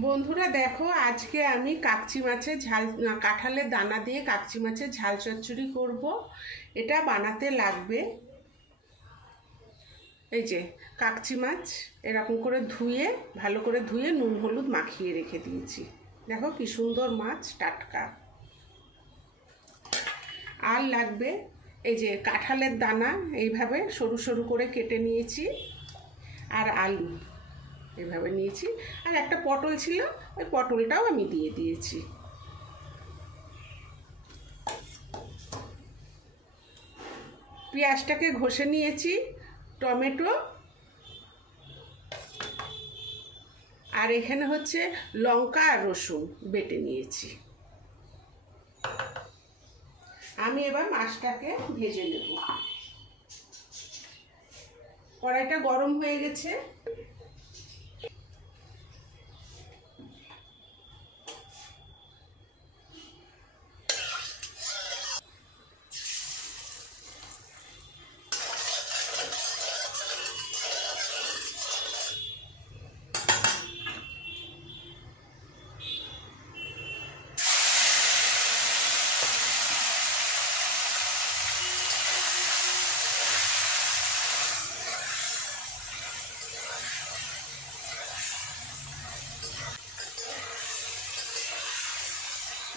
বন্ধুরা দেখো, আজকে আমি কাকচি মাছের ঝাল কাঁঠালের দানা দিয়ে কাকচি মাছের ঝাল চচ্চড়ি করব। এটা বানাতে লাগবে এই যে কাকচি মাছ এরকম করে ধুয়ে ভালো করে ধুয়ে নুন হলুদ মাখিয়ে রেখে দিয়েছি। দেখো কি সুন্দর মাছ, টাটকা। আর লাগবে এই যে কাঁঠালের দানা এইভাবে সরু সরু করে কেটে নিয়েছি, আর আলু এভাবে নিয়েছি, আর একটা পটল ছিল, ওই পটলটাও আমি দিয়ে দিয়েছি। পেঁয়াজটাকে ঘষে নিয়েছি, টমেটো, আর এখানে হচ্ছে লঙ্কা আর রসুন বেটে নিয়েছি। আমি এবার মাছটাকে ভেজে নেব। কড়াইটা গরম হয়ে গেছে।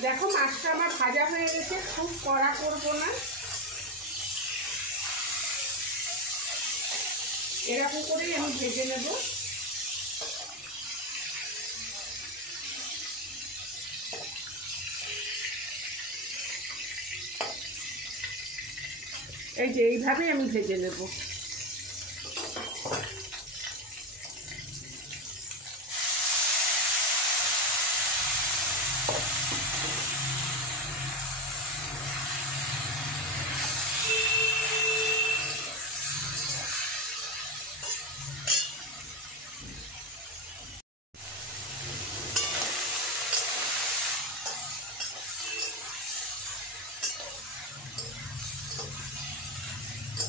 দেখো মাছটা আমার ভাজা হয়ে গেছে, খুব কড়া করবো না, এরকম করেই আমি ভেজে নেব। এই যে এইভাবেই আমি ভেজে নেব।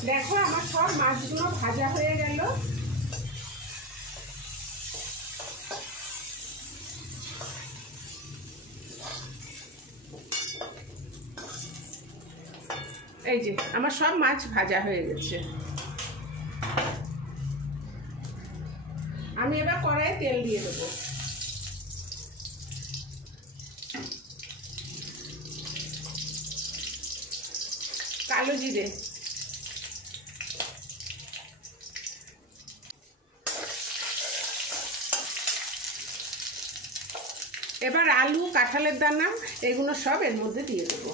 দেখো আমার সব মাছগুলো ভাজা হয়ে গেল। এই যে আমার সব মাছ ভাজা হয়ে গেছে। আমি এবার কড়াইয়ে তেল দিয়ে দেবো। কালো জিরে, এবার আলু, কাঁঠালের দানা এগুলো সব এর মধ্যে দিয়ে দেবো।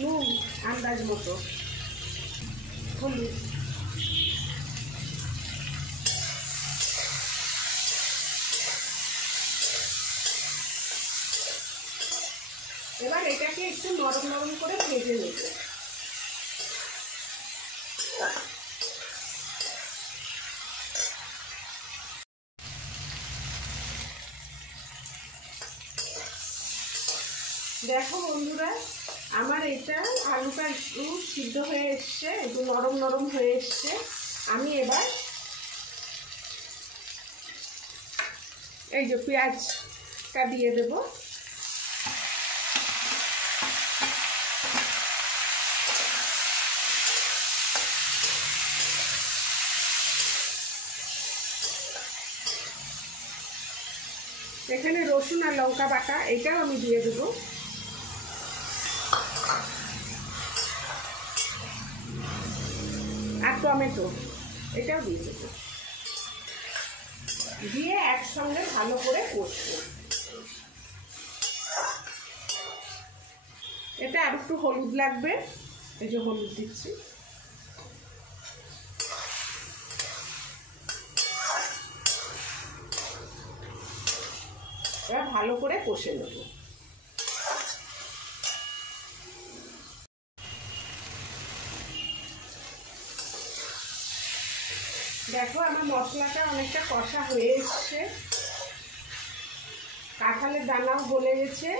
নুন আন্দাজ মতো, হলুদ, এবার এটাকে একটু নরম নরম করে ভেজে নেব। দেখো বন্ধুরা, আমার এটা আলুটা একটু সিদ্ধ হয়ে এসছে, একটু নরম নরম হয়ে এসছে। আমি এবার এই যে পেঁয়াজটা দিয়ে দেব। এখানে রসুন আর লঙ্কা বাটা এটাও আমি দিয়ে দেব। আর টমেটো এটাও দিয়ে দেব, দিয়ে একসঙ্গে ভালো করে কষবো। এটা আর একটু হলুদ লাগবে, এই যে হলুদ দিচ্ছি। এবার ভালো করে কষে নেব। দেখো আমার মশলাটা অনেকটা কষা হয়ে এসছে। কাঁঠালের দানাও গলে গেছে,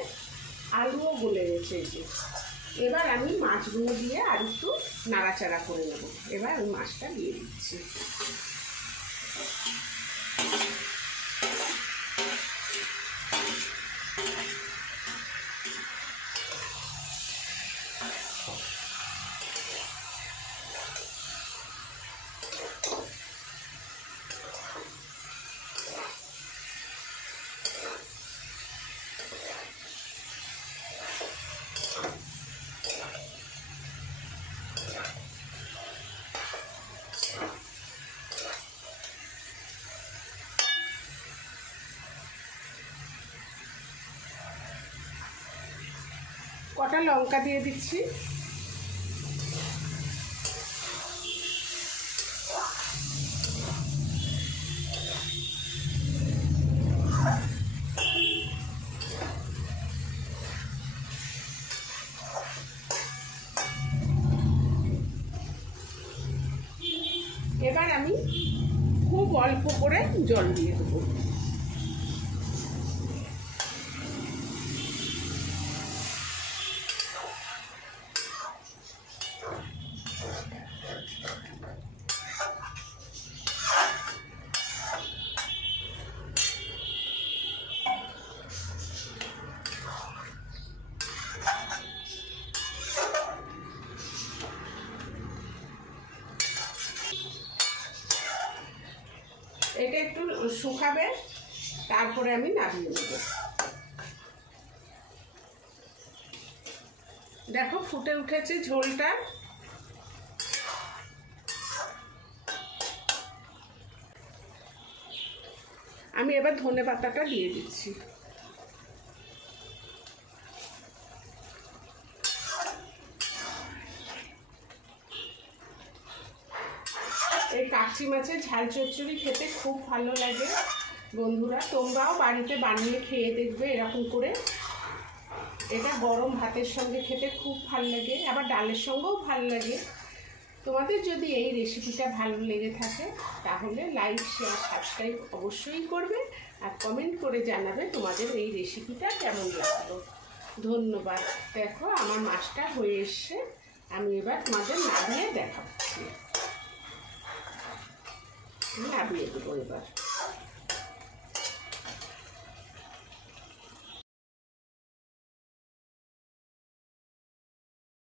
আলুও গলে গেছে। এই যে এবার আমি মাছগুলো দিয়ে আর একটু নাড়াচাড়া করে নেব। এবার আমি মাছটা দিয়ে দিচ্ছি। কটা লঙ্কা দিয়ে দিচ্ছি। এবার আমি খুব অল্প করে জল দিয়ে দেবো। এটা একটু শুকাবে, তারপরে আমি নামিয়ে দেব। দেখো ফুটে উঠেছে ঝোলটা। আমি এবার ধনেপাতাটা দিয়ে দিচ্ছি। এই কাচ্চি মাছের ঝাল চচ্চড়ি খেতে খুব ভালো লাগে বন্ধুরা, তোমরাও বাড়িতে বানিয়ে খেয়ে দেখবে এরকম করে। এটা গরম ভাতের সঙ্গে খেতে খুব ভালো লাগে, আবার ডালের সঙ্গেও ভালো লাগে। তোমাদের যদি এই রেসিপিটা ভালো লেগে থাকে তাহলে লাইক, শেয়ার, সাবস্ক্রাইব অবশ্যই করবে, আর কমেন্ট করে জানাবে তোমাদের এই রেসিপিটা কেমন লাগলো। ধন্যবাদ। দেখো আমার মাছটা হয়ে এসছে, আমি এবার তোমাদের নামিয়ে দেখাচ্ছি। নামিয়ে দেবো এবার।